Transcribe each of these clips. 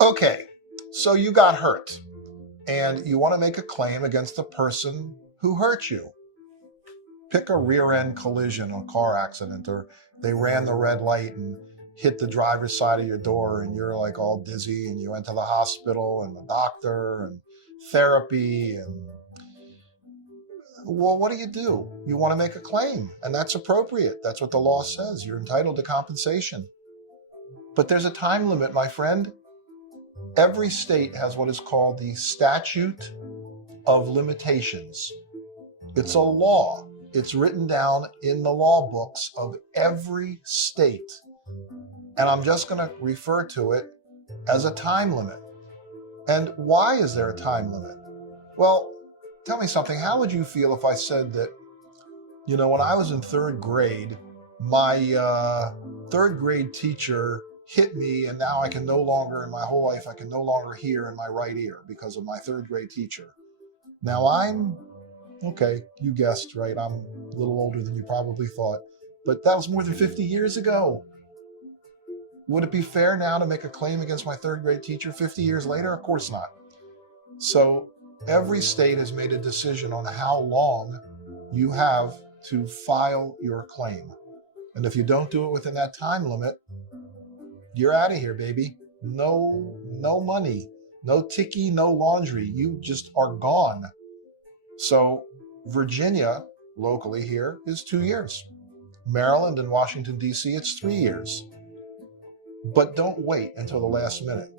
Okay, so you got hurt and you want to make a claim against the person who hurt you. Pick a rear end collision or car accident, or they ran the red light and hit the driver's side of your door and you're like all dizzy and you went to the hospital and the doctor and therapy. And well, what do? You want to make a claim, and that's appropriate. That's what the law says. You're entitled to compensation. But there's a time limit, my friend. Every state has what is called the Statute of Limitations. It's a law. It's written down in the law books of every state. And I'm just going to refer to it as a time limit. And why is there a time limit? Well, tell me something. How would you feel if I said that, when I was in third grade, my third grade teacher hit me, and now I can no longer, in my whole life, I can no longer hear in my right ear because of my third grade teacher. Now okay, you guessed, right? I'm a little older than you probably thought, but that was more than 50 years ago. Would it be fair now to make a claim against my third grade teacher 50 years later? Of course not. So every state has made a decision on how long you have to file your claim. And if you don't do it within that time limit, you're out of here, baby. No money, no ticky, no laundry. You just are gone. So Virginia, locally here, is 2 years. Maryland and Washington, D.C., it's 3 years. But don't wait until the last minute.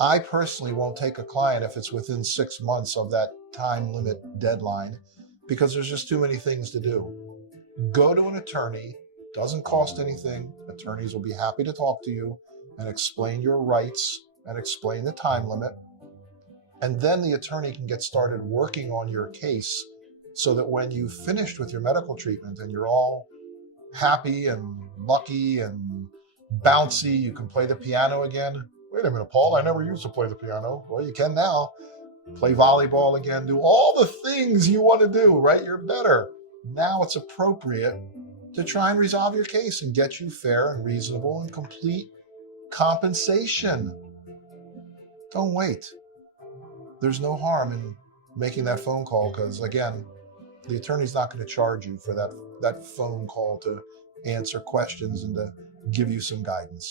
I personally won't take a client if it's within 6 months of that time limit deadline, because there's just too many things to do. Go to an attorney. Doesn't cost anything. Attorneys will be happy to talk to you and explain your rights and explain the time limit. And then the attorney can get started working on your case so that when you've finished with your medical treatment and you're all happy and lucky and bouncy, you can play the piano again. Wait a minute, Paul, I never used to play the piano. Well, you can now. Play volleyball again, do all the things you want to do, right? You're better. Now it's appropriate to try and resolve your case and get you fair and reasonable and complete compensation. Don't wait. There's no harm in making that phone call because, again, the attorney's not going to charge you for that phone call to answer questions and to give you some guidance.